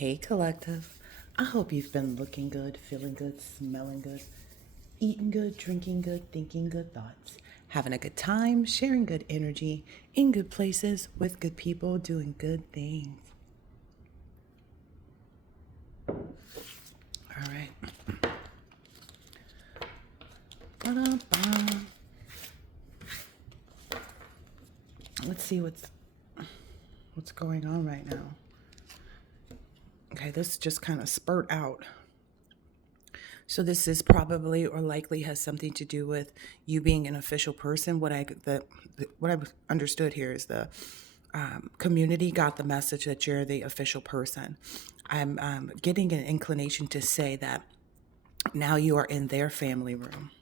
Hey, collective. I hope you've been looking good, feeling good, smelling good, eating good, drinking good, thinking good thoughts, having a good time, sharing good energy, in good places, with good people, doing good things. All right. Ba-da-ba. Let's see what's going on right now. Okay, this just kind of spurt out. So this is probably or likely has something to do with you being an official person. What I've understood here is the community got the message that you're the official person. I'm getting an inclination to say that now you are in their family room.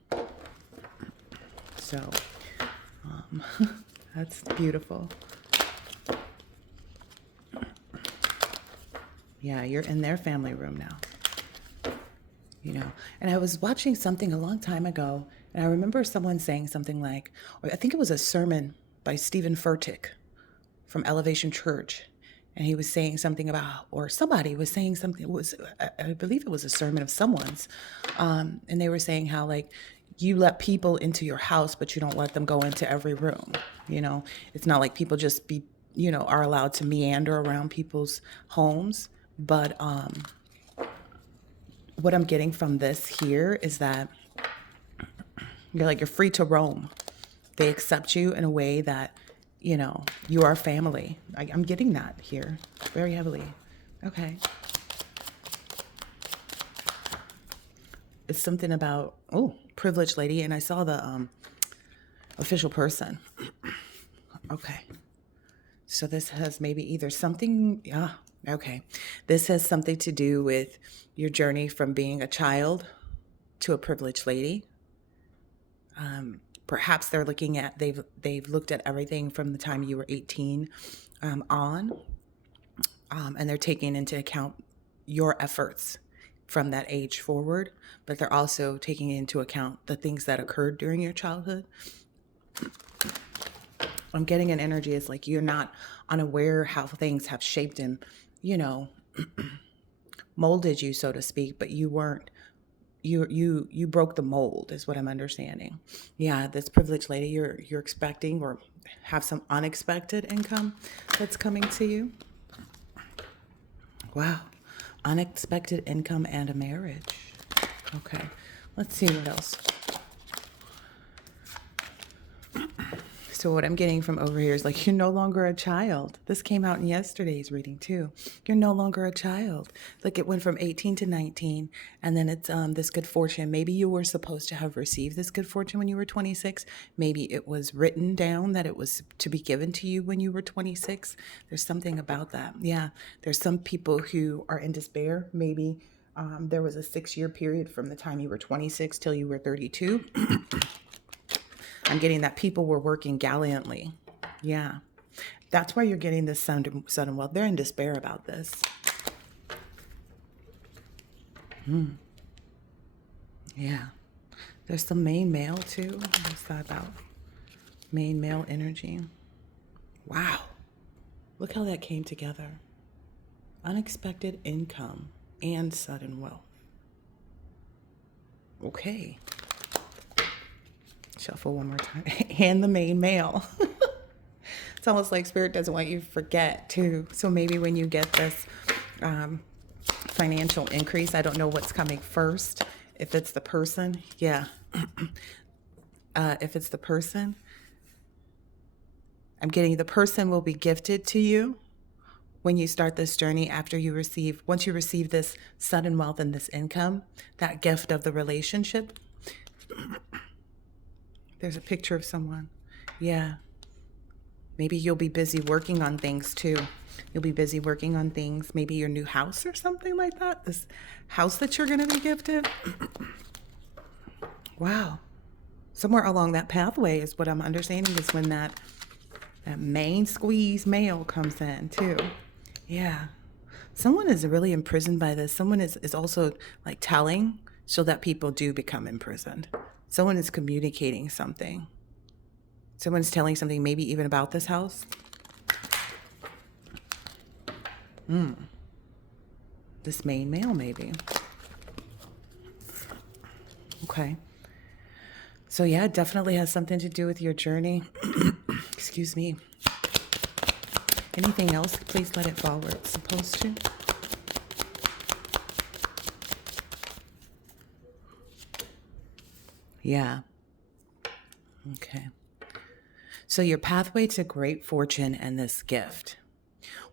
So that's beautiful. Yeah, you're in their family room now. And I was watching something a long time ago, and I remember someone saying something like, or I think it was a sermon by Stephen Furtick from Elevation Church, and he was saying something about, or somebody was saying something, I believe it was a sermon of someone's, and they were saying how, like, you let people into your house, but you don't let them go into every room. It's not like people just are allowed to meander around people's homes, but what I'm getting from this here is that you're free to roam. They accept you in a way that, you are family. I'm getting that here very heavily. Okay. It's something about, privileged lady. And I saw the official person. Okay. So this has maybe either something, okay. This has something to do with your journey from being a child to a privileged lady. Perhaps they've looked at everything from the time you were 18 on, and they're taking into account your efforts from that age forward, but they're also taking into account the things that occurred during your childhood. I'm getting an energy. It's like you're not unaware how things have shaped and, molded you, so to speak, but you weren't. You broke the mold is what I'm understanding. Yeah, this privileged lady, you're expecting or have some unexpected income that's coming to you. Wow. Unexpected income and a marriage. Okay. Let's see what else. So what I'm getting from over here is like, you're no longer a child. This came out in yesterday's reading too. You're no longer a child. Like it went from 18 to 19, and then it's this good fortune. Maybe you were supposed to have received this good fortune when you were 26. Maybe it was written down that it was to be given to you when you were 26. There's something about that. Yeah, there's some people who are in despair. Maybe there was a 6-year period from the time you were 26 till you were 32. I'm getting that people were working gallantly. Yeah. That's why you're getting this sudden wealth. They're in despair about this. Yeah. There's some main male too. What's that about? Main male energy. Wow. Look how that came together. Unexpected income and sudden wealth. Okay. Shuffle one more time. And the main male. It's almost like Spirit doesn't want you to forget too. So maybe when you get this financial increase, I don't know what's coming first. If it's the person, yeah. If it's the person, I'm getting the person will be gifted to you when you start this journey once you receive this sudden wealth and this income, that gift of the relationship. There's a picture of someone. Yeah. Maybe you'll be busy working on things too. You'll be busy working on things. Maybe your new house or something like that. This house that you're going to be gifted. Wow. Somewhere along that pathway is what I'm understanding is when that main squeeze male comes in too. Yeah. Someone is really imprisoned by this. Someone is also like telling so that people do become imprisoned. Someone is communicating something. Someone's telling something maybe even about this house. This main male, maybe. Okay. So yeah, it definitely has something to do with your journey. Excuse me. Anything else? Please let it fall where it's supposed to. Yeah. Okay. So your pathway to great fortune and this gift,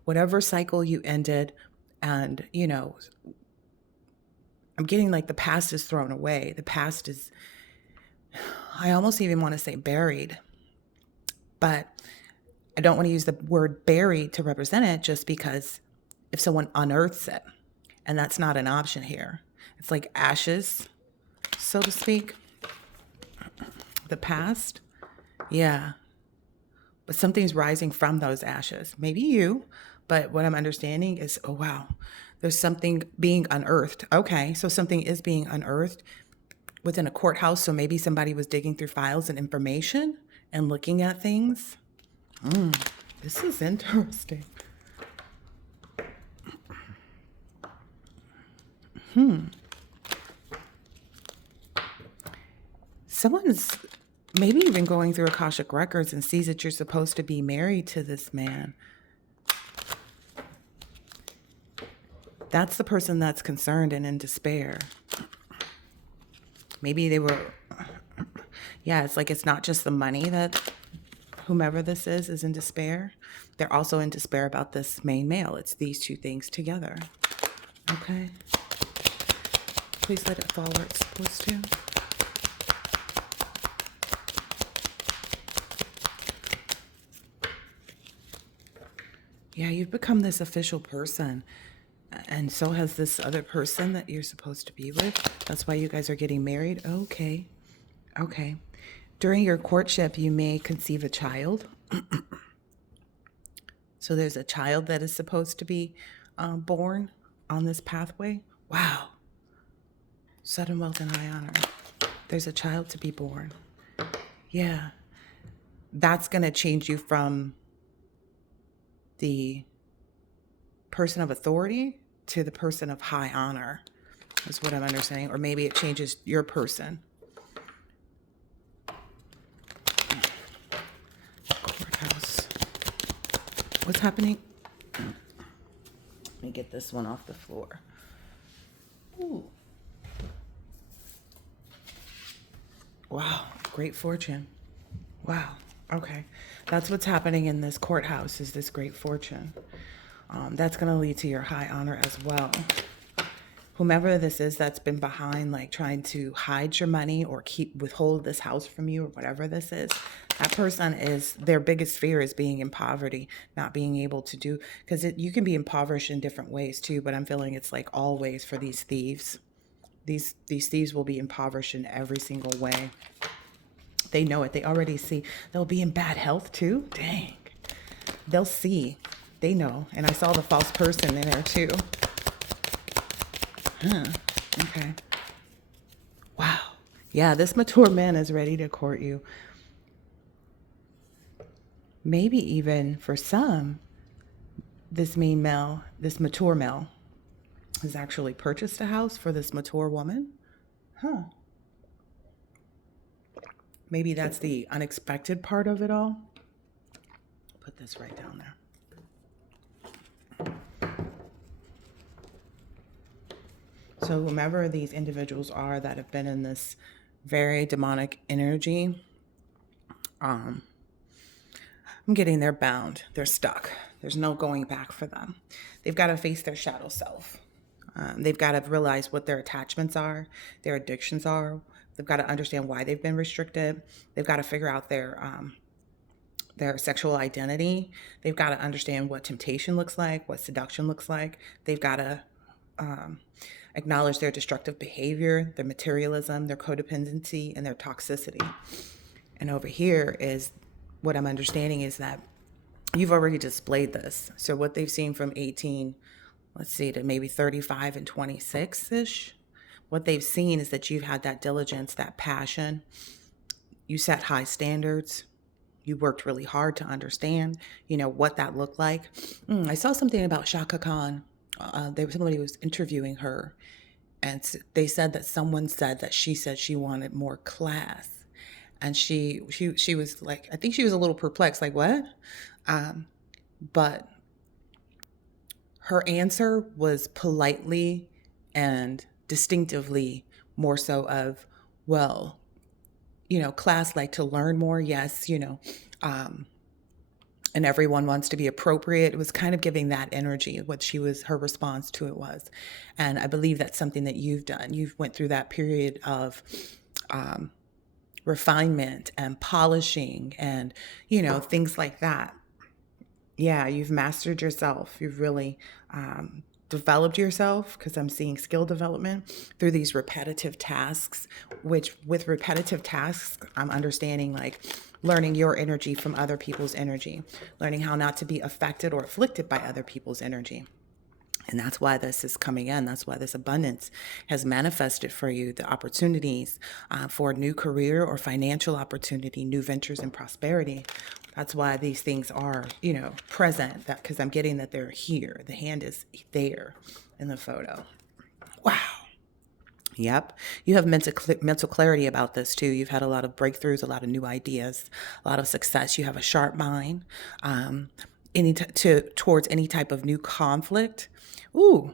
whatever cycle you ended, and I'm getting like the past is thrown away. The past is, I almost even want to say buried, but I don't want to use the word buried to represent it, just because if someone unearths it, and that's not an option here, it's like ashes, so to speak. The past, yeah, but something's rising from those ashes. Maybe you, but what I'm understanding is, oh wow, there's something being unearthed. Okay, so something is being unearthed within a courthouse. So maybe somebody was digging through files and information and looking at things. This is interesting. Someone's maybe even going through Akashic Records and sees that you're supposed to be married to this man. That's the person that's concerned and in despair. Maybe they were, yeah, it's like it's not just the money that whomever this is in despair. They're also in despair about this main male. It's these two things together. Okay. Please let it fall where it's supposed to. Yeah, you've become this official person. And so has this other person that you're supposed to be with. That's why you guys are getting married. Okay. Okay. During your courtship, you may conceive a child. So there's a child that is supposed to be born on this pathway. Wow. Sudden wealth and high honor. There's a child to be born. Yeah. That's going to change you from the person of authority to the person of high honor, is what I'm understanding. Or maybe it changes your person. Courthouse. What's happening? Let me get this one off the floor. Ooh. Wow. Great fortune. Wow. Okay. That's what's happening in this courthouse, is this great fortune. That's going to lead to your high honor as well. Whomever this is that's been behind, like trying to hide your money or withhold this house from you or whatever this is, that person is, their biggest fear is being in poverty, not being able to do, because you can be impoverished in different ways too, but I'm feeling it's like always for these thieves. These thieves will be impoverished in every single way. They know it. They already see. They'll be in bad health too. Dang. They'll see. They know. And I saw the false person in there too. Okay. Wow. Yeah, this mature man is ready to court you. Maybe even for some, this mature male has actually purchased a house for this mature woman. Maybe that's the unexpected part of it all. Put this right down there. So whomever these individuals are that have been in this very demonic energy, I'm getting they're bound. They're stuck. There's no going back for them. They've got to face their shadow self. They've got to realize what their attachments are, their addictions are. They've got to understand why they've been restricted. They've got to figure out their sexual identity. They've got to understand what temptation looks like, what seduction looks like. They've got to acknowledge their destructive behavior, their materialism, their codependency, and their toxicity. And over here is what I'm understanding is that you've already displayed this. So what they've seen from 18, to maybe 35 and 26-ish, what they've seen is that you've had that diligence, that passion. You set high standards. You worked really hard to understand, what that looked like. I saw something about Shaka Khan. Somebody was interviewing her, and they said that someone said that she said she wanted more class, and she was like, I think she was a little perplexed, like what? But her answer was politely and distinctively more so of, well, class like to learn more, yes, and everyone wants to be appropriate. It was kind of giving that energy, her response to it was. And I believe that's something that you've done. You've went through that period of refinement and polishing and, things like that. Yeah, you've mastered yourself. You've really developed yourself, because I'm seeing skill development through these repetitive tasks, which with repetitive tasks, I'm understanding like learning your energy from other people's energy, learning how not to be affected or afflicted by other people's energy. And that's why this is coming in. That's why this abundance has manifested for you, the opportunities for a new career or financial opportunity, new ventures and prosperity. That's why these things are, present, because I'm getting that they're here. The hand is there in the photo. Wow. Yep. You have mental clarity about this too. You've had a lot of breakthroughs, a lot of new ideas, a lot of success. You have a sharp mind. Towards any type of new conflict. Ooh,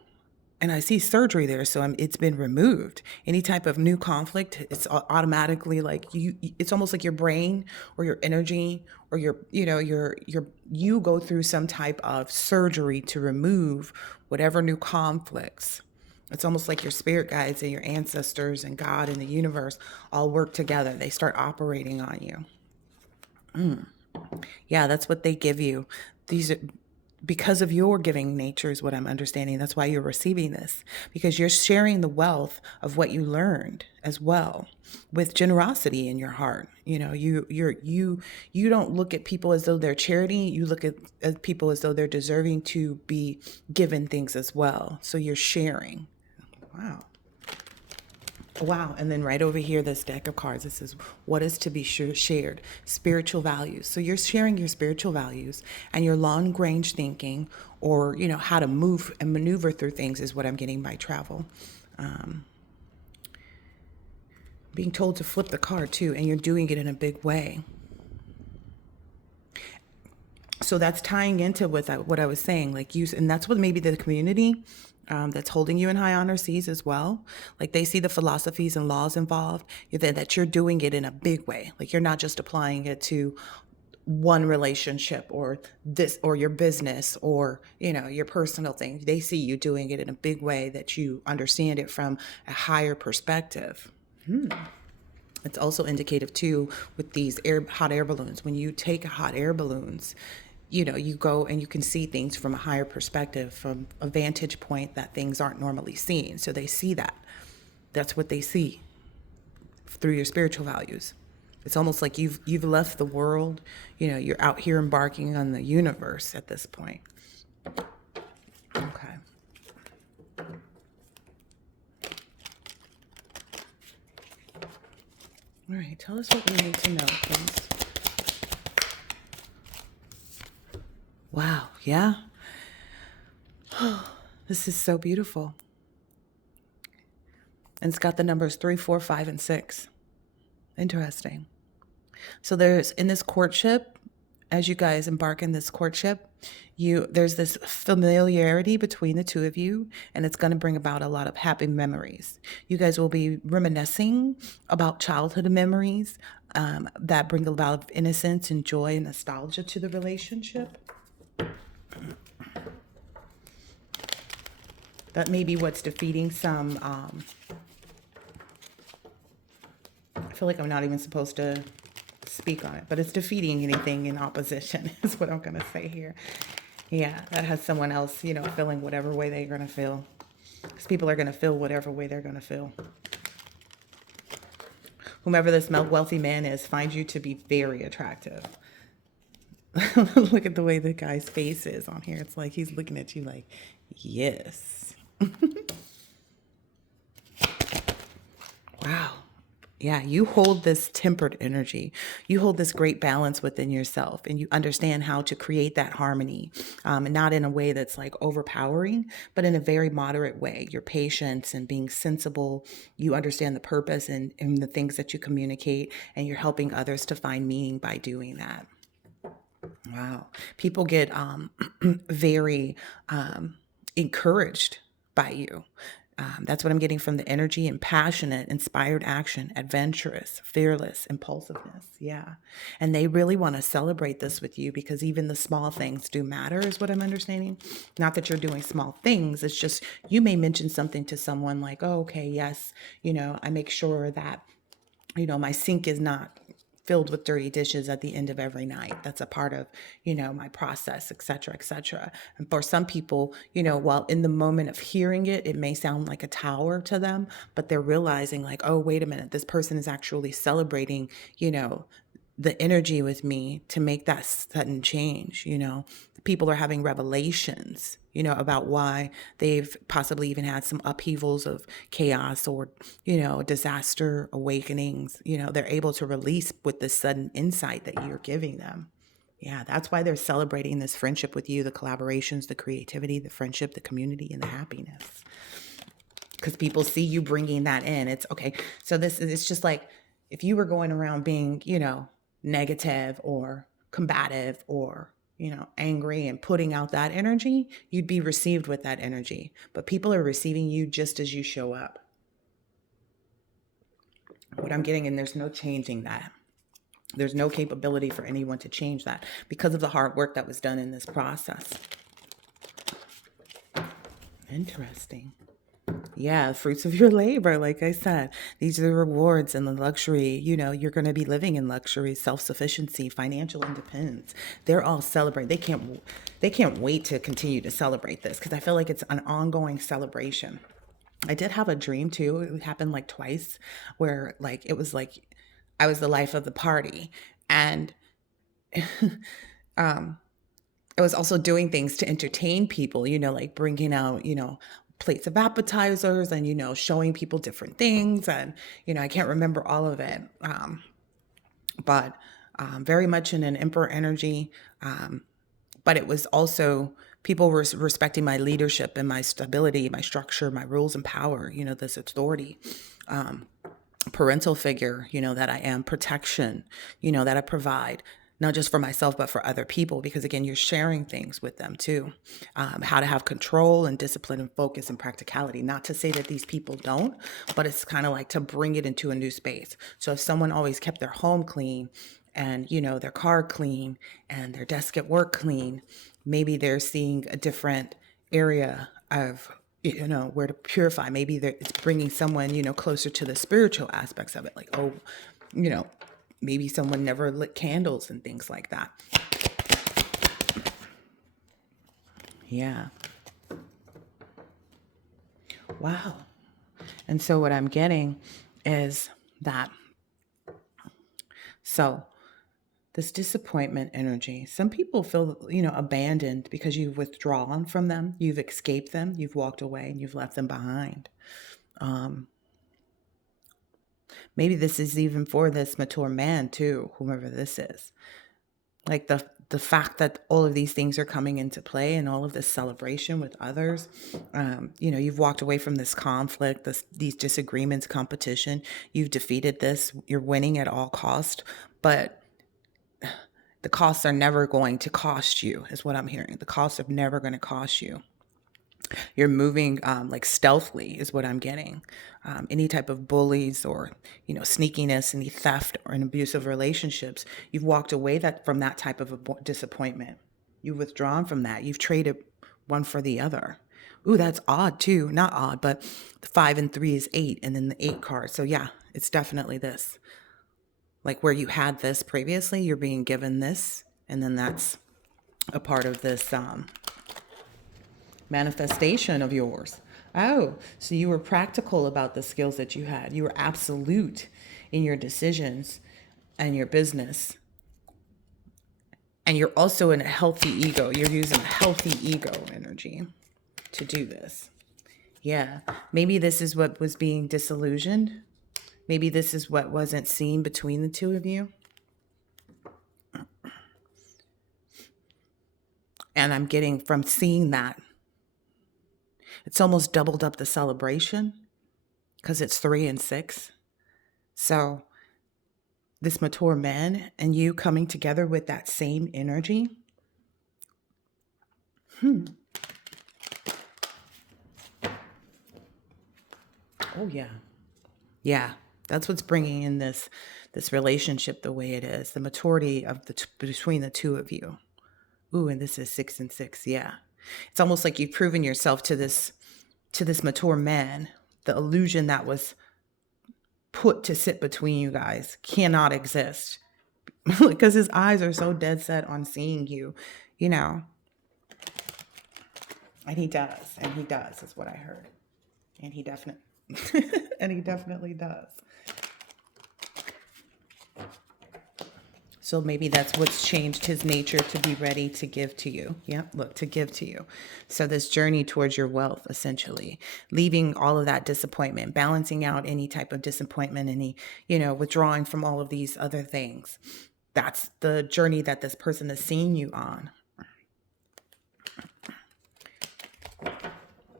and I see surgery there, so it's been removed. Any type of new conflict, it's automatically like it's almost like your brain or your energy or you go through some type of surgery to remove whatever new conflicts. It's almost like your spirit guides and your ancestors and God and the universe all work together. They start operating on you. Yeah, that's what they give you. These are because of your giving nature is what I'm understanding. That's why you're receiving this, because you're sharing the wealth of what you learned as well, with generosity in your heart. You don't look at people as though they're charity. You look at people as though they're deserving to be given things as well. So you're sharing. Wow. And then right over here, this deck of cards, it says, what is to be shared? Spiritual values. So you're sharing your spiritual values and your long range thinking, or, how to move and maneuver through things is what I'm getting by travel. Being told to flip the card too, and you're doing it in a big way. So that's tying into what I was saying, and that's what maybe the community that's holding you in high honor sees as well. Like they see the philosophies and laws involved, that you're doing it in a big way. Like you're not just applying it to one relationship or this or your business or, your personal thing. They see you doing it in a big way, that you understand it from a higher perspective. It's also indicative too with these hot air balloons. When you take hot air balloons, you go and you can see things from a higher perspective, from a vantage point that things aren't normally seen. So they see that. That's what they see through your spiritual values. It's almost like you've left the world. You're out here embarking on the universe at this point. Okay. All right. Tell us what we need to know, please. Wow. Yeah. This is so beautiful. And it's got the numbers 3, 4, 5, and 6. Interesting. So in this courtship, as you guys embark in this courtship, there's this familiarity between the two of you, and it's going to bring about a lot of happy memories. You guys will be reminiscing about childhood memories that bring a lot of innocence and joy and nostalgia to the relationship. That may be what's defeating some. I feel like I'm not even supposed to speak on it, but it's defeating anything in opposition is what I'm going to say here. Yeah, that has someone else, feeling whatever way they're going to feel. Because people are going to feel whatever way they're going to feel. Whomever this wealthy man is finds you to be very attractive. Look at the way the guy's face is on here. It's like he's looking at you like, yes. Wow. Yeah, you hold this tempered energy. You hold this great balance within yourself, and you understand how to create that harmony, and not in a way that's like overpowering, but in a very moderate way. Your patience and being sensible. You understand the purpose and the things that you communicate, and you're helping others to find meaning by doing that. Wow. People get very encouraged by you. That's what I'm getting from the energy and passionate, inspired action, adventurous, fearless, impulsiveness. Yeah. And they really want to celebrate this with you because even the small things do matter, is what I'm understanding. Not that you're doing small things. It's just you may mention something to someone like, oh, okay, yes, I make sure that my sink is not filled with dirty dishes at the end of every night. That's a part of, my process, et cetera, et cetera. And for some people, while in the moment of hearing it, it may sound like a tower to them, but they're realizing like, oh, wait a minute, this person is actually celebrating, the energy with me to make that sudden change. People are having revelations, about why they've possibly even had some upheavals of chaos or, disaster awakenings. They're able to release with this sudden insight that you're giving them. Yeah, that's why they're celebrating this friendship with you, the collaborations, the creativity, the friendship, the community, and the happiness. Because people see you bringing that in. It's okay. So it's just like if you were going around being, negative or combative or, angry and putting out that energy, you'd be received with that energy. But people are receiving you just as you show up. What I'm getting, and there's no changing that. There's no capability for anyone to change that because of the hard work that was done in this process. Interesting. Yeah, fruits of your labor, like I said. These are the rewards and the luxury. You're going to be living in luxury, self-sufficiency, financial independence. They're all celebrating. They can't wait to continue to celebrate this because I feel like it's an ongoing celebration. I did have a dream too. It happened like twice where like it was like I was the life of the party. And um I was also doing things to entertain people, like bringing out, plates of appetizers and, showing people different things. And, I can't remember all of it. But very much in an emperor energy. But it was also people were respecting my leadership and my stability, my structure, my rules and power, this authority. Parental figure, that I am, protection, that I provide, not just for myself, but for other people, because again, you're sharing things with them too. How to have control and discipline and focus and practicality. Not to say that these people don't, but it's kind of like to bring it into a new space. So if someone always kept their home clean and, their car clean and their desk at work clean, maybe they're seeing a different area of where to purify. Maybe it's bringing someone, closer to the spiritual aspects of it. Like, oh, maybe someone never lit candles and things like that. Yeah. Wow. And so what I'm getting is that, so this disappointment energy, some people feel, abandoned because you've withdrawn from them, you've escaped them, you've walked away and you've left them behind. Maybe this is even for this mature man too, whomever this is. Like the fact that all of these things are coming into play and all of this celebration with others, you've walked away from this conflict, these disagreements, competition. You've defeated this. You're winning at all cost, but the costs are never going to cost you, is what I'm hearing. The costs are never going to cost you. You're moving like stealthily, is what I'm getting. Any type of bullies or, sneakiness, any theft or in abusive relationships, you've walked away from that type of a disappointment. You've withdrawn from that. You've traded one for the other. Ooh, that's odd too. Not odd, but the 5 and 3 is 8, and then the 8 card. So yeah, it's definitely this. Like where you had this previously, you're being given this, and then that's a part of this manifestation of yours. Oh, so you were practical about the skills that you had. You were absolute in your decisions and your business. And you're also in a healthy ego. You're using healthy ego energy to do this. Yeah. Maybe this is what was being disillusioned. Maybe this is what wasn't seen between the two of you. And I'm getting from seeing that, it's almost doubled up the celebration because it's 3 and 6. So this mature man and you coming together with that same energy. Oh yeah. Yeah. That's what's bringing in this relationship the way it is, the maturity of between the two of you. Ooh, and this is 6 and 6. Yeah. It's almost like you've proven yourself to this mature man. The illusion that was put to sit between you guys cannot exist because his eyes are so dead set on seeing you, you know. And he does, is what I heard. And he definitely and he definitely does. So maybe that's what's changed his nature to be ready to give to you. Yeah, look, to give to you. So this journey towards your wealth, essentially, leaving all of that disappointment, balancing out any type of disappointment, any, withdrawing from all of these other things. That's the journey that this person is seeing you on.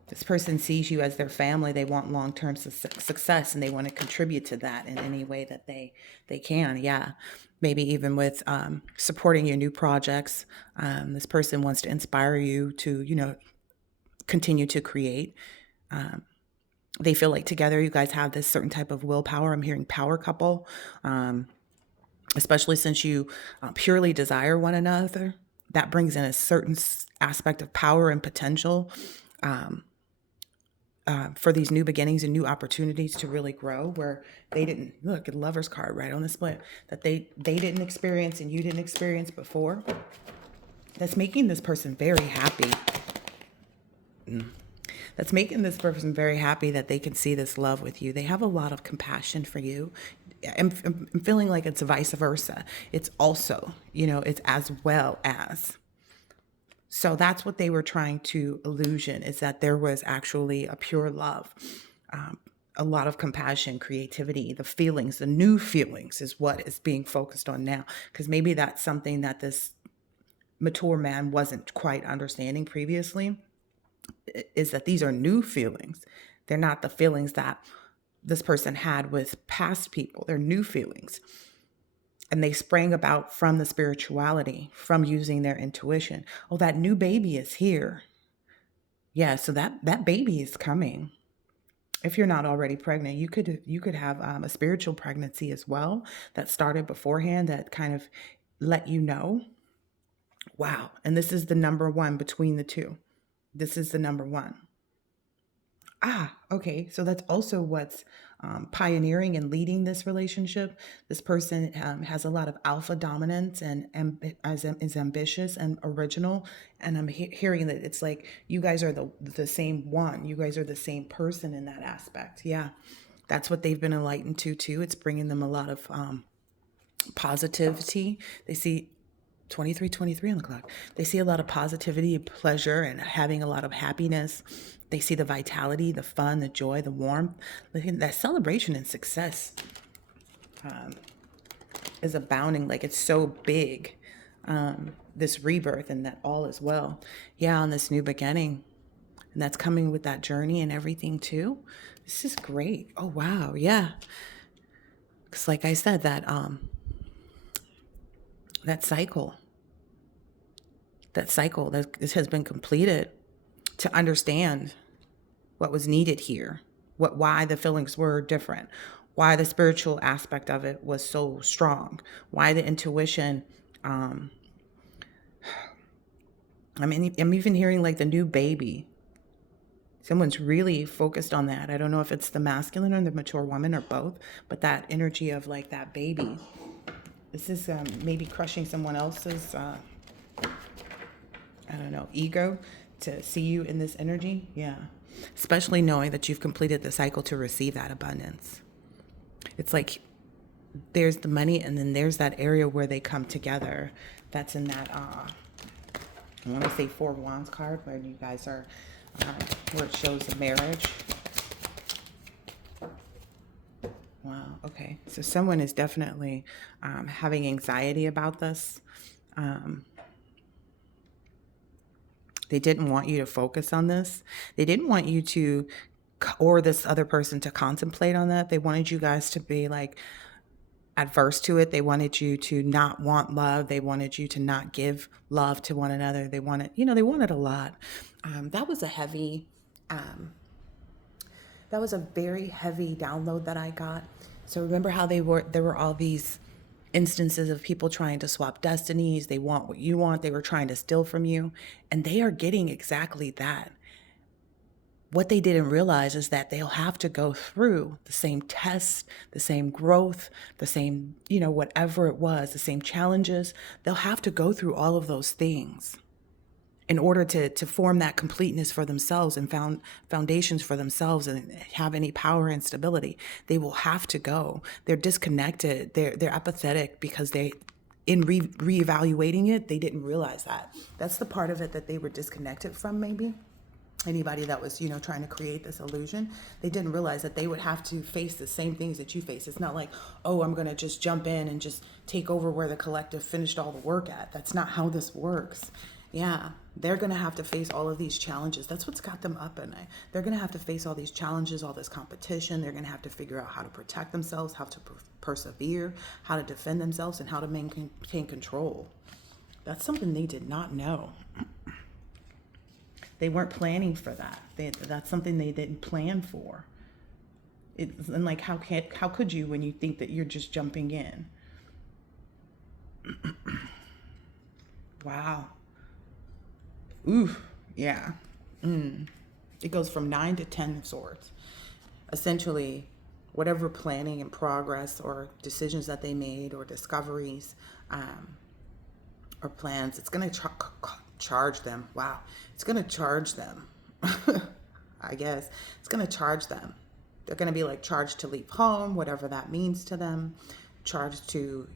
This person sees you as their family. They want long-term success, and they want to contribute to that in any way that they can. Yeah. Maybe even with supporting your new projects. This person wants to inspire you to, continue to create. They feel like together you guys have this certain type of willpower. I'm hearing power couple, especially since you purely desire one another. That brings in a certain aspect of power and potential. For these new beginnings and new opportunities to really grow, where they didn't look at Lover's card right on the split that they didn't experience and you didn't experience before. That's making this person very happy. That's making this person very happy that they can see this love with you. They have a lot of compassion for you. I'm feeling like it's vice versa. It's also, it's as well as. So that's what they were trying to illusion, is that there was actually a pure love, a lot of compassion, creativity, the feelings, the new feelings is what is being focused on now. Because maybe that's something that this mature man wasn't quite understanding previously, is that these are new feelings. They're not the feelings that this person had with past people. They're new feelings. And they sprang about from the spirituality, from using their intuition. Oh, that new baby is here. Yeah, so that baby is coming. If you're not already pregnant, you could have a spiritual pregnancy as well that started beforehand that kind of let you know. Wow. And this is the number one between the two. This is the number one. Okay. So that's also what's pioneering and leading this relationship. This person has a lot of alpha dominance and is ambitious and original. And I'm hearing that it's like you guys are the same one. You guys are the same person in that aspect. Yeah. That's what they've been enlightened to too. It's bringing them a lot of positivity. They see 23 on the clock. They see a lot of positivity, pleasure, and having a lot of happiness. They see the vitality, the fun, the joy, the warmth. That celebration and success is abounding. Like it's so big, this rebirth, and that all is well. Yeah, on this new beginning. And that's coming with that journey and everything too. This is great. Oh, wow. Yeah. Because like I said, that cycle that this has been completed to understand what was needed here, why the feelings were different, why the spiritual aspect of it was so strong, why the intuition. I'm even hearing like the new baby. Someone's really focused on that. I don't know if it's the masculine or the mature woman or both, but that energy of like that baby. This is maybe crushing someone else's, ego to see you in this energy. Yeah. Especially knowing that you've completed the cycle to receive that abundance. It's like there's the money and then there's that area where they come together. That's in that, I want to say 4 of Wands card where you guys are, where it shows the marriage. Wow. Okay. So someone is definitely having anxiety about this. They didn't want you to focus on this. They didn't want you to, or this other person to contemplate on that. They wanted you guys to be like adverse to it. They wanted you to not want love. They wanted you to not give love to one another. They wanted, they wanted a lot. That was a heavy, that was a very heavy download that I got. So remember how there were all these instances of people trying to swap destinies. They want what you want. They were trying to steal from you. And they are getting exactly that. What they didn't realize is that they'll have to go through the same tests, the same growth, the same, whatever it was, the same challenges. They'll have to go through all of those things in order to form that completeness for themselves and foundations for themselves and have any power and stability. They will have to go. They're disconnected. They're apathetic because in reevaluating it, they didn't realize that. That's the part of it that they were disconnected from, maybe. Anybody that was, trying to create this illusion, they didn't realize that they would have to face the same things that you face. It's not like, oh, I'm going to just jump in and just take over where the collective finished all the work at. That's not how this works. Yeah, they're going to have to face all of these challenges. That's what's got them up at night. They're going to have to face all these challenges, all this competition. They're going to have to figure out how to protect themselves, how to persevere, how to defend themselves, and how to maintain control. That's something they did not know. They weren't planning for that. That's something they didn't plan for. And like, how could you when you think that you're just jumping in? Wow. Ooh, yeah. It goes from 9 to 10 of swords. Essentially, whatever planning and progress or decisions that they made or discoveries or plans, it's going to charge them. Wow. It's going to charge them. I guess it's going to charge them. They're going to be like charged to leave home, whatever that means to them, charged to,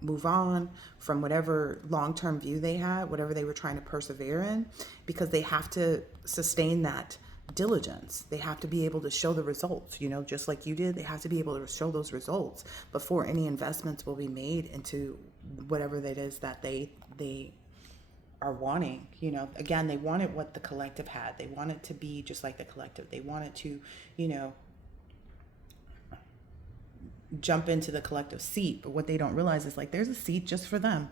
move on from whatever long-term view they had, whatever they were trying to persevere in, because they have to sustain that diligence. They have to be able to show the results, just like you did. They have to be able to show those results before any investments will be made into whatever that is that they are wanting. Again, they wanted what the collective had. They wanted to be just like the collective. They wanted to, jump into the collective seat. But what they don't realize is like there's a seat just for them.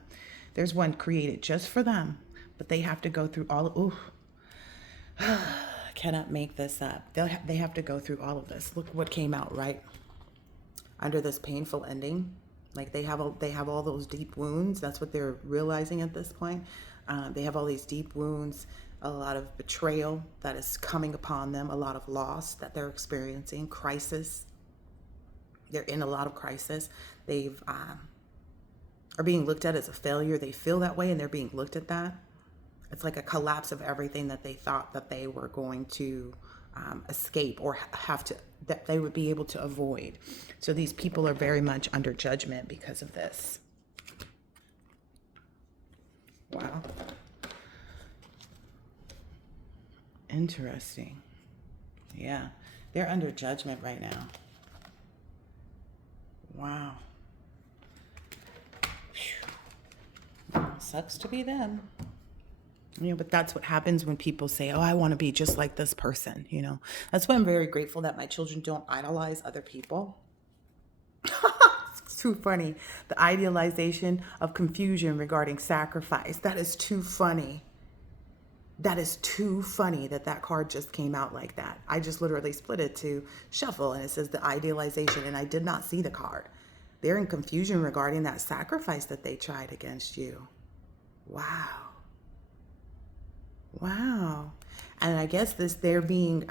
There's one created just for them. But they have to go through all cannot make this up. They have to go through all of this. Look what came out right under this painful ending. Like they have all those deep wounds. That's what they're realizing at this point. They have all these deep wounds, a lot of betrayal that is coming upon them, a lot of loss that they're experiencing, crisis. They're in a lot of crisis. They've are being looked at as a failure. They feel that way, and they're being looked at that. It's like a collapse of everything that they thought that they were going to escape or that they would be able to avoid. So these people are very much under judgment because of this. Wow. Interesting. Yeah, they're under judgment right now. Wow. Whew. Sucks to be them. But that's what happens when people say, oh, I want to be just like this person. That's why I'm very grateful that my children don't idolize other people. It's too funny. The idealization of confusion regarding sacrifice. That is too funny. That is too funny that card just came out like that. I just literally split it to shuffle and it says the idealization, and I did not see the card. They're in confusion regarding that sacrifice that they tried against you. Wow. Wow. And I guess they're being,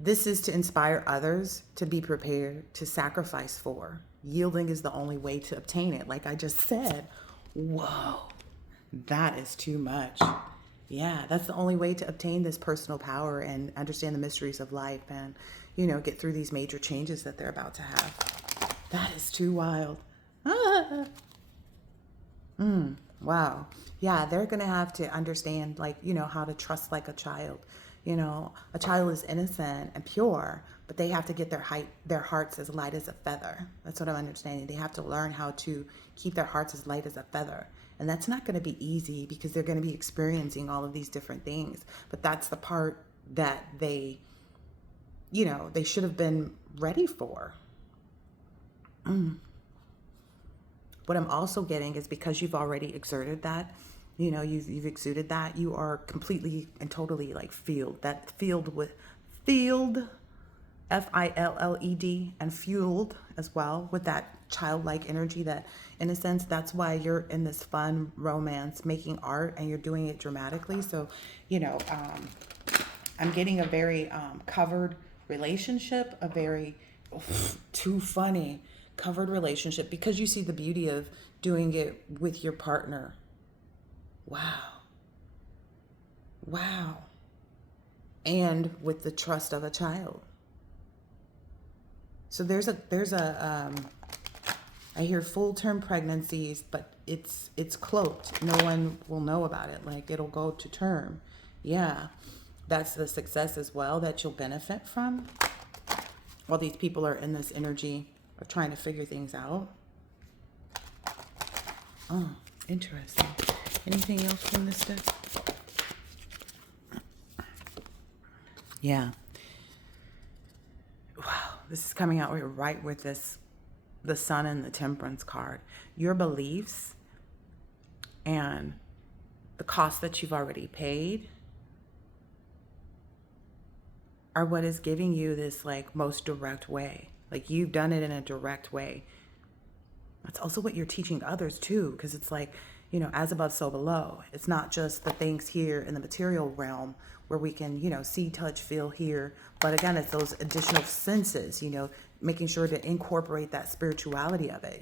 this is to inspire others to be prepared to sacrifice for. Yielding is the only way to obtain it. Like I just said, whoa, that is too much. Yeah, that's the only way to obtain this personal power and understand the mysteries of life and, get through these major changes that they're about to have. That is too wild. Wow. Yeah, they're going to have to understand, how to trust like a child, A child is innocent and pure, but they have to get their hearts as light as a feather. That's what I'm understanding. They have to learn how to keep their hearts as light as a feather. And that's not going to be easy because they're going to be experiencing all of these different things. But that's the part that they should have been ready for. What I'm also getting is because you've already exerted that, you've exuded that, you are completely and totally like filled FILLED, and fueled as well with that childlike energy, that innocence. That's why you're in this fun romance, making art, and you're doing it dramatically. So, I'm getting a very covered relationship, a very too funny covered relationship, because you see the beauty of doing it with your partner. Wow. And with the trust of a child. So there's a I hear full-term pregnancies, but it's cloaked. No one will know about it. Like, it'll go to term. Yeah. That's the success as well that you'll benefit from. While these people are in this energy of trying to figure things out. Oh, interesting. Anything else from this deck? Yeah. Wow, this is coming out right with this, the Sun and the Temperance card. Your beliefs and the cost that you've already paid are what is giving you this like most direct way. Like, you've done it in a direct way. That's also what you're teaching others too, because it's like, as above, so below. It's not just the things here in the material realm where we can, see, touch, feel, hear. But again, it's those additional senses, making sure to incorporate that spirituality of it.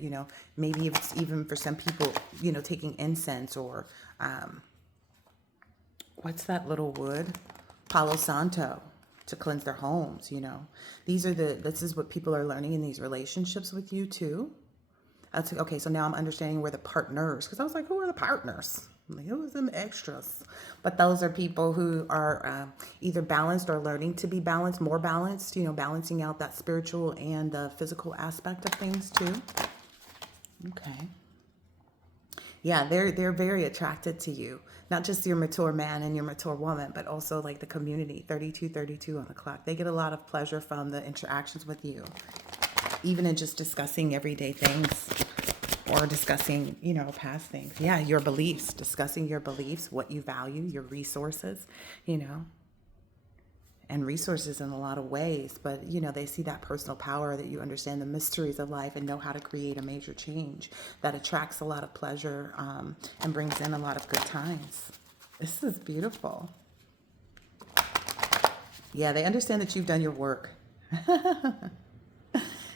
Maybe it's even for some people, taking incense or, what's that little wood? Palo Santo, to cleanse their homes. This is what people are learning in these relationships with you too. Okay, so now I'm understanding where the partners, because I was like, who are the partners? I'm like, who are them extras? But those are people who are either balanced or learning to be balanced, more balanced, balancing out that spiritual and the physical aspect of things too. Okay. Yeah, they're very attracted to you. Not just your mature man and your mature woman, but also like the community, 32 on the clock. They get a lot of pleasure from the interactions with you, even in just discussing everyday things or discussing, past things. Yeah, your beliefs, discussing your beliefs, what you value, your resources, and resources in a lot of ways. But, they see that personal power, that you understand the mysteries of life and know how to create a major change that attracts a lot of pleasure and brings in a lot of good times. This is beautiful. Yeah, they understand that you've done your work.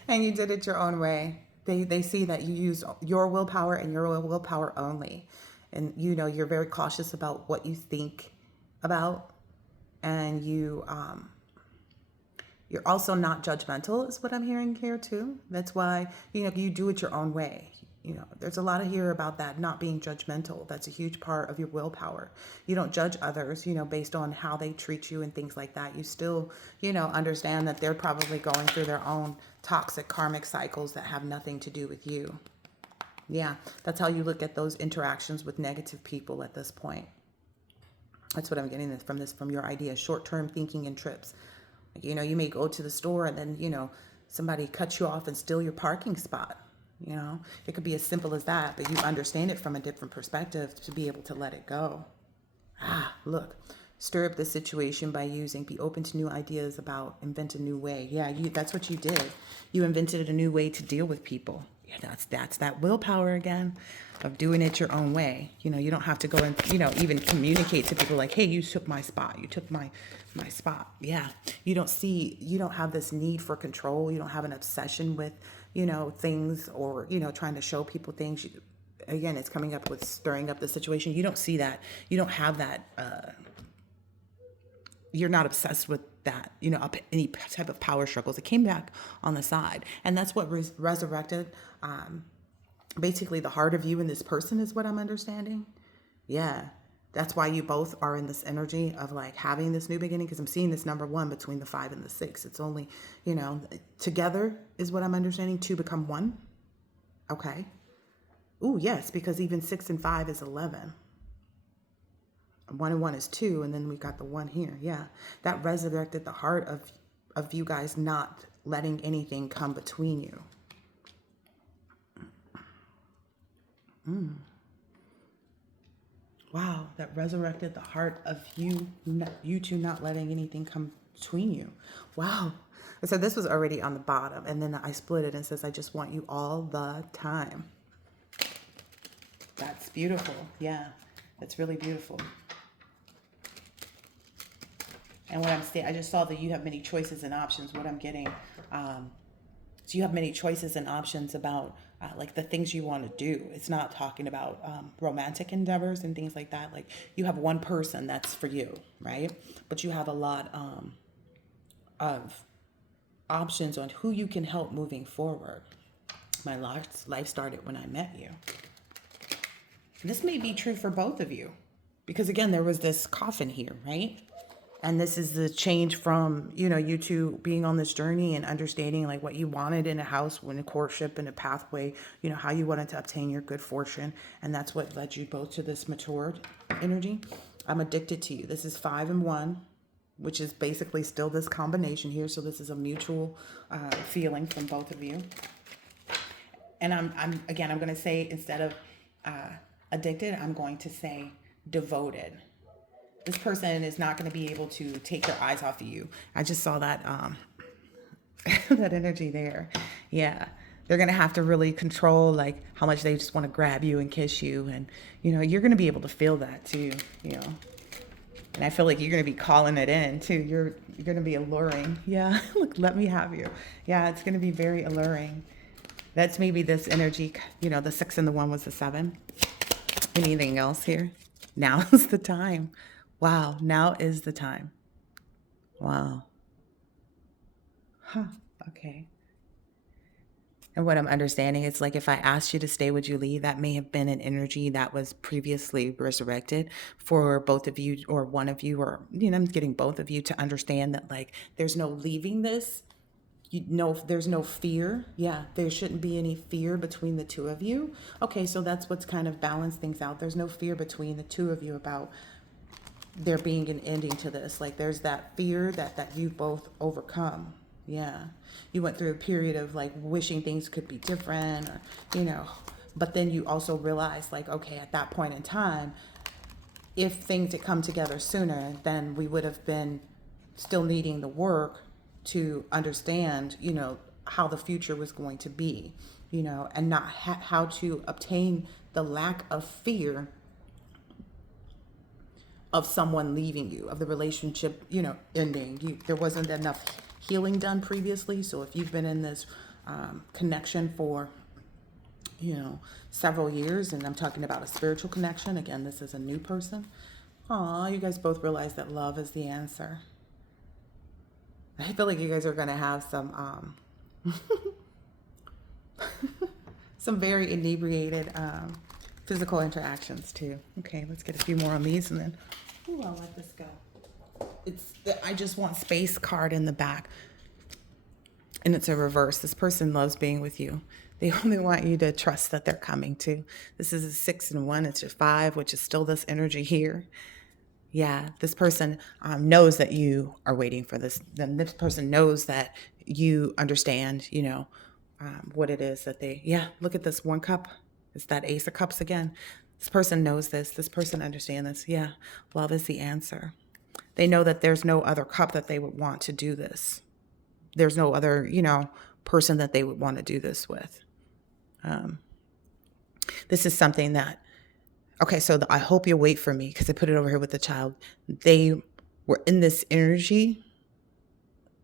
And you did it your own way. They see that you use your willpower and your willpower only. And, you're very cautious about what you think about. And you're also not judgmental, is what I'm hearing here too. That's why, you do it your own way. There's a lot of here about that, not being judgmental. That's a huge part of your willpower. You don't judge others, based on how they treat you and things like that. You still, understand that they're probably going through their own toxic karmic cycles that have nothing to do with you. Yeah, that's how you look at those interactions with negative people at this point. That's what I'm getting from your idea, short-term thinking and trips. Like, you may go to the store and then, somebody cuts you off and steal your parking spot. It could be as simple as that, but you understand it from a different perspective to be able to let it go. Look, stir up the situation by be open to new ideas about, invent a new way. Yeah, that's what you did. You invented a new way to deal with people. Yeah, that's that willpower again of doing it your own way. You don't have to go and, even communicate to people like, hey, you took my spot. You took my spot. Yeah. You don't have this need for control. You don't have an obsession with, things or, trying to show people things. Again, it's coming up with stirring up the situation. You don't see that. You don't have that. You're not obsessed with that, any type of power struggles. It came back on the side. And that's what resurrected basically the heart of you in this person is what I'm understanding. Yeah. That's why you both are in this energy of like having this new beginning, because I'm seeing this number one between the 5 and the 6. It's only, together is what I'm understanding. Two become one. Okay. Ooh, yes, because even 6 and 5 is 11. 1 and 1 is 2, and then we got the 1 here. Yeah. That resurrected the heart of you guys not letting anything come between you. Wow, that resurrected the heart of you two not letting anything come between you. Wow. I said this was already on the bottom, and then I split it and says, I just want you all the time. That's beautiful. Yeah, that's really beautiful. And what I'm saying, I just saw that you have many choices and options. What I'm getting, so you have many choices and options about like the things you want to do. It's not talking about romantic endeavors and things like that. Like you have one person that's for you, right? But you have a lot of options on who you can help moving forward. My life started when I met you. And this may be true for both of you, because again, there was this coffin here, right? And this is the change from, you two being on this journey and understanding like what you wanted in a house, when a courtship and a pathway, how you wanted to obtain your good fortune. And that's what led you both to this matured energy. I'm addicted to you. This is 5 and 1, which is basically still this combination here. So this is a mutual feeling from both of you. And I'm going to say, instead of addicted, I'm going to say devoted. This person is not going to be able to take their eyes off of you. I just saw that that energy there. Yeah. They're going to have to really control like how much they just want to grab you and kiss you. And, you're going to be able to feel that too, And I feel like you're going to be calling it in too. You're going to be alluring. Yeah. Look, let me have you. Yeah. It's going to be very alluring. That's maybe this energy, the 6 and the 1 was the 7. Anything else here? Now is the time. Wow, now is the time. Wow. Huh, okay. And what I'm understanding, it's like if I asked you to stay, would you leave? That may have been an energy that was previously resurrected for both of you or one of you, or, I'm getting both of you to understand that like there's no leaving this. There's no fear. Yeah, there shouldn't be any fear between the two of you. Okay, so that's what's kind of balanced things out. There's no fear between the two of you about there being an ending to this. Like there's that fear that you both overcome. Yeah. You went through a period of like wishing things could be different, or, but then you also realized like, okay, at that point in time, if things had come together sooner, then we would have been still needing the work to understand, how the future was going to be, and not how to obtain the lack of fear of someone leaving you, of the relationship, ending. There wasn't enough healing done previously. So if you've been in this connection for, several years, and I'm talking about a spiritual connection, again, this is a new person. Aw, you guys both realize that love is the answer. I feel like you guys are going to have some some very inebriated physical interactions too. Okay, let's get a few more on these, and then I'll let this go. It's the I just want space card in the back, and it's a reverse. This person loves being with you. They only want you to trust that they're coming too. This is a 6 and 1. It's a 5, which is still this energy here. Yeah, this person knows that you are waiting for this. Then this person knows that you understand, what it is that they, look at this 1 cup. It's that Ace of Cups again. This person knows this. This person understands this. Yeah, love is the answer. They know that there's no other cup that they would want to do this. There's no other, person that they would want to do this with. This is something that, okay, so I hope you'll wait for me, because I put it over here with the child. They were in this energy,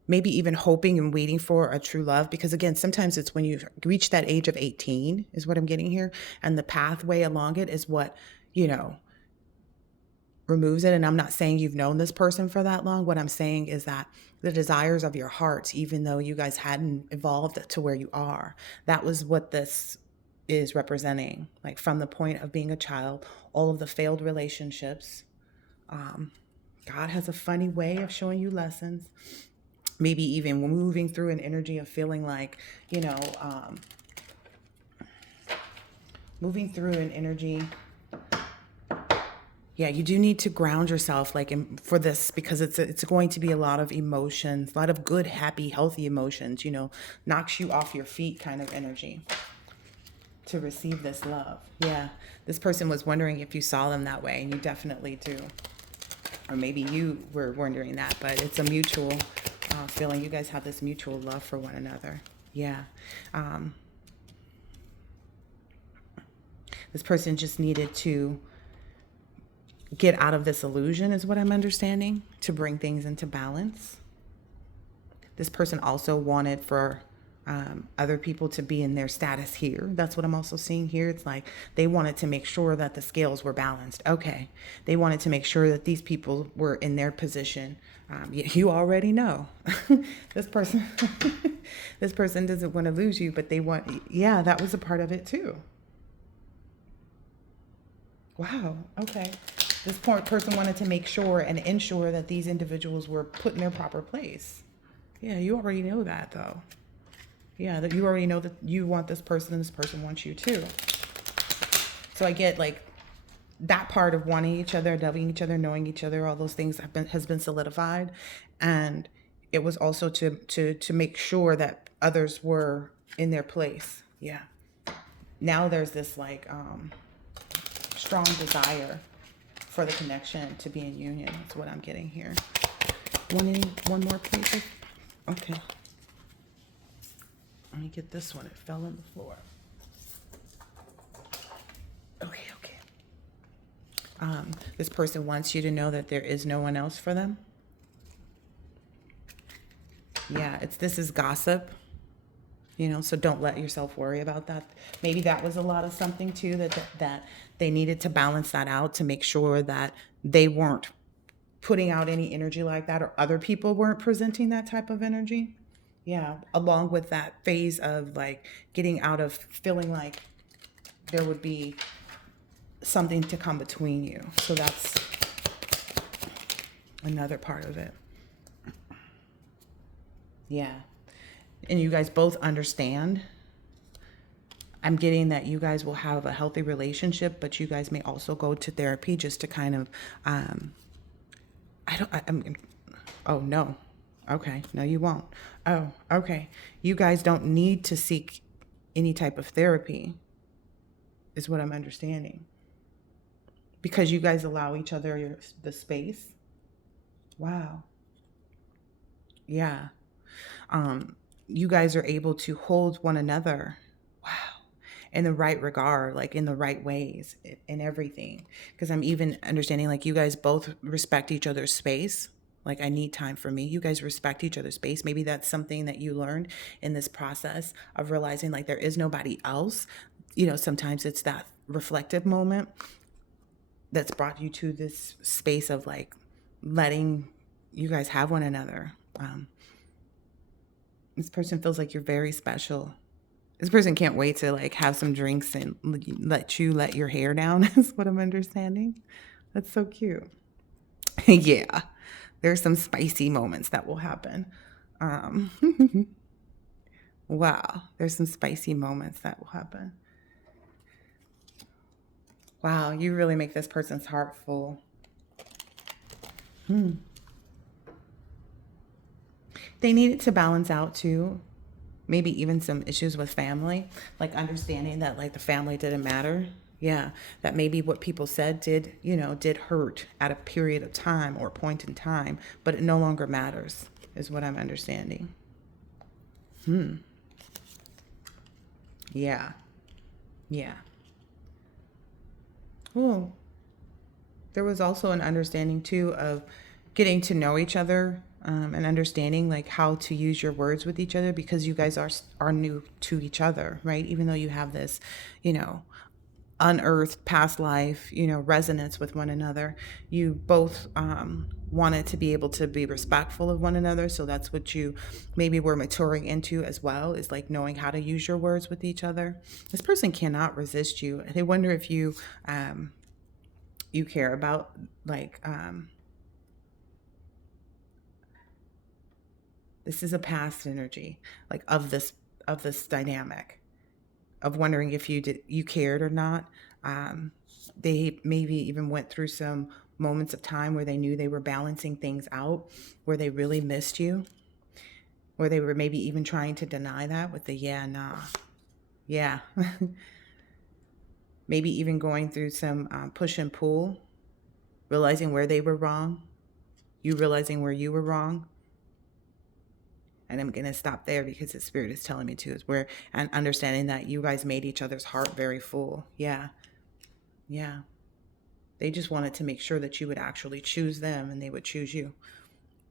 maybe even hoping and waiting for a true love, because again, sometimes it's when you reach that age of 18 is what I'm getting here. And the pathway along it is what, removes it. And I'm not saying you've known this person for that long. What I'm saying is that the desires of your hearts, even though you guys hadn't evolved to where you are, that was what this is representing, like from the point of being a child, all of the failed relationships. God has a funny way of showing you lessons. Maybe even moving through an energy of feeling like, moving through an energy. Yeah, you do need to ground yourself, like for this, because it's going to be a lot of emotions, a lot of good, happy, healthy emotions. Knocks you off your feet kind of energy to receive this love. Yeah, this person was wondering if you saw them that way, and you definitely do, or maybe you were wondering that, but it's a mutual feeling. You guys have this mutual love for one another. Yeah. This person just needed to get out of this illusion, is what I'm understanding, to bring things into balance. This person also wanted for other people to be in their status here. That's what I'm also seeing here. It's like they wanted to make sure that the scales were balanced. Okay. They wanted to make sure that these people were in their position. You already know. This person this person doesn't want to lose you, but they want, yeah, that was a part of it too. Wow. Okay. This person wanted to make sure and ensure that these individuals were put in their proper place. Yeah, you already know that, though. Yeah, that you already know that you want this person and this person wants you too. So I get like that part of wanting each other, loving each other, knowing each other, all those things has been solidified. And it was also to make sure that others were in their place. Yeah. Now there's this like strong desire for the connection to be in union. That's what I'm getting here. One more, please. Okay. Let me get this one. It fell on the floor. Okay. This person wants you to know that there is no one else for them. Yeah, this is gossip. So don't let yourself worry about that. Maybe that was a lot of something too, that they needed to balance that out to make sure that they weren't putting out any energy like that, or other people weren't presenting that type of energy. Yeah, along with that phase of like getting out of feeling like there would be something to come between you. So that's another part of it. Yeah. And you guys both understand. I'm getting that you guys will have a healthy relationship, but you guys may also go to therapy just to kind of, oh, no. Okay. No, you won't. Oh, okay. You guys don't need to seek any type of therapy, is what I'm understanding. Because you guys allow each other the space. Wow. Yeah. You guys are able to hold one another, wow, in the right regard, like in the right ways, in everything. Because I'm even understanding like you guys both respect each other's space. Like, I need time for me. You guys respect each other's space. Maybe that's something that you learned in this process of realizing like there is nobody else. Sometimes it's that reflective moment that's brought you to this space of like letting you guys have one another. This person feels like you're very special. This person can't wait to like have some drinks and let you let your hair down, is what I'm understanding. That's so cute. Yeah, there's some spicy moments that will happen. Wow, there's some spicy moments that will happen. Wow, you really make this person's heart full. They needed to balance out too. Maybe even some issues with family, like understanding that like the family didn't matter. Yeah, that maybe what people said did hurt at a period of time or point in time, but it no longer matters, is what I'm understanding. Yeah. Yeah. Oh, there was also an understanding too of getting to know each other, and understanding like how to use your words with each other, because you guys are new to each other, right? Even though you have this, unearthed past life, resonance with one another. You both wanted to be able to be respectful of one another. So that's what you maybe were maturing into as well, is like knowing how to use your words with each other. This person cannot resist you. They wonder if you care about, like, this is a past energy, like of this dynamic, of wondering if you cared or not. They maybe even went through some moments of time where they knew they were balancing things out, where they really missed you, where they were maybe even trying to deny that with the yeah, nah, yeah. Maybe even going through some push and pull, realizing where they were wrong, you realizing where you were wrong. And I'm going to stop there because the spirit is telling me to, is where, and understanding that you guys made each other's heart very full. Yeah. Yeah. They just wanted to make sure that you would actually choose them and they would choose you.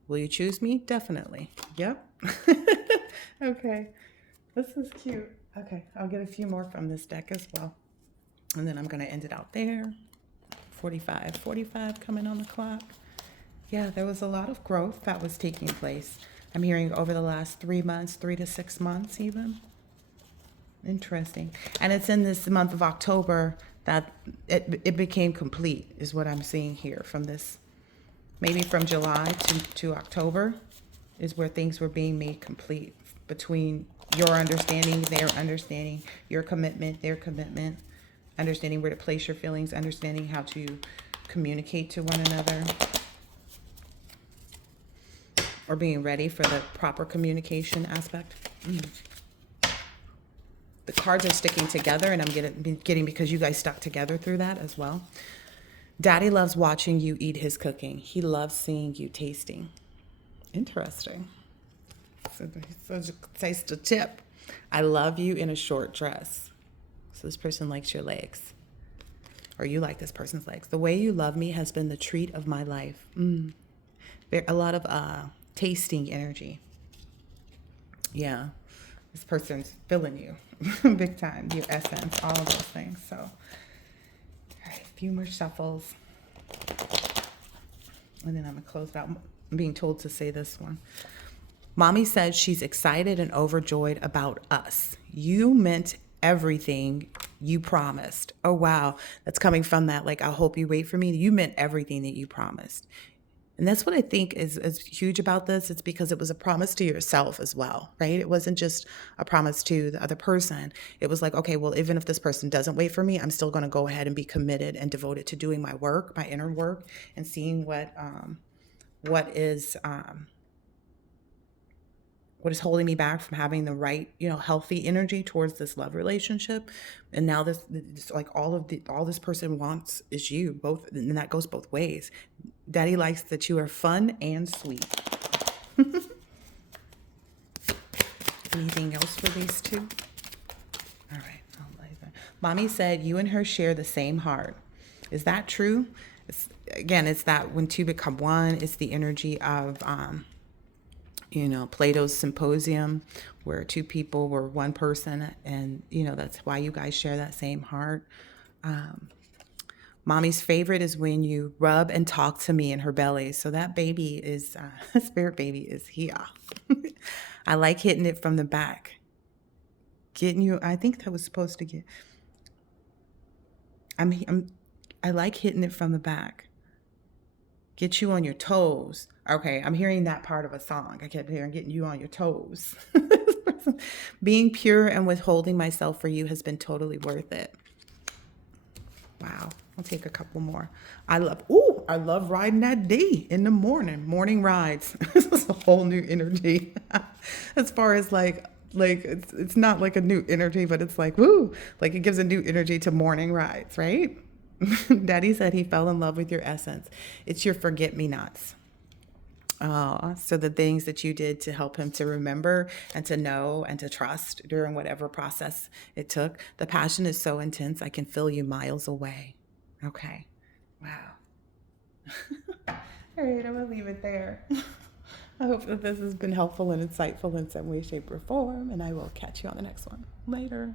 Will you choose me? Definitely. Yep. Okay. This is cute. Okay. I'll get a few more from this deck as well. And then I'm going to end it out there. 45 coming on the clock. Yeah, there was a lot of growth that was taking place. I'm hearing over the last 3 months, 3 to 6 months even. Interesting. And it's in this month of October that it became complete, is what I'm seeing here from this. Maybe from July to October is where things were being made complete, between your understanding, their understanding, your commitment, their commitment, understanding where to place your feelings, understanding how to communicate to one another, or being ready for the proper communication aspect. The cards are sticking together, and I'm getting because you guys stuck together through that as well. Daddy loves watching you eat his cooking. He loves seeing you tasting. Interesting. So taste a tip. I love you in a short dress. So this person likes your legs, or you like this person's legs. The way you love me has been the treat of my life. A lot of tasting energy. Yeah, this person's filling you big time, your essence, all of those things. So, all right, a few more shuffles, and then I'm gonna close it out. I'm being told to say this one. Mommy said she's excited and overjoyed about us. You meant everything you promised. Oh, wow. That's coming from that, like, I hope you wait for me. You meant everything that you promised. And that's what I think is huge about this. It's because it was a promise to yourself as well, right? It wasn't just a promise to the other person. It was like, okay, well, even if this person doesn't wait for me, I'm still going to go ahead and be committed and devoted to doing my work, my inner work, and seeing what is holding me back from having the right, healthy energy towards this love relationship. And now this like all this person wants is you both. And that goes both ways. Daddy likes that you are fun and sweet. Anything else for these two? All right. I'll leave that. Mommy said you and her share the same heart. Is that true? It's that when two become one, it's the energy of, Plato's Symposium, where two people were one person, and, that's why you guys share that same heart. Mommy's favorite is when you rub and talk to me in her belly. So that baby is, spirit baby is here. I like hitting it from the back. I think that was supposed to get, I like hitting it from the back. Get you on your toes. Okay, I'm hearing that part of a song. I kept hearing getting you on your toes. Being pure and withholding myself for you has been totally worth it. Wow. I'll take a couple more. I love riding that D in the morning rides. This is a whole new energy. As far as like it's not like a new energy, but it's like, woo, like it gives a new energy to morning rides, right? Daddy said he fell in love with your essence. It's your forget-me-nots. So the things that you did to help him to remember and to know and to trust during whatever process it took. The passion is so intense, I can feel you miles away. Okay. Wow. All right, I'm going to leave it there. I hope that this has been helpful and insightful in some way, shape, or form, and I will catch you on the next one. Later.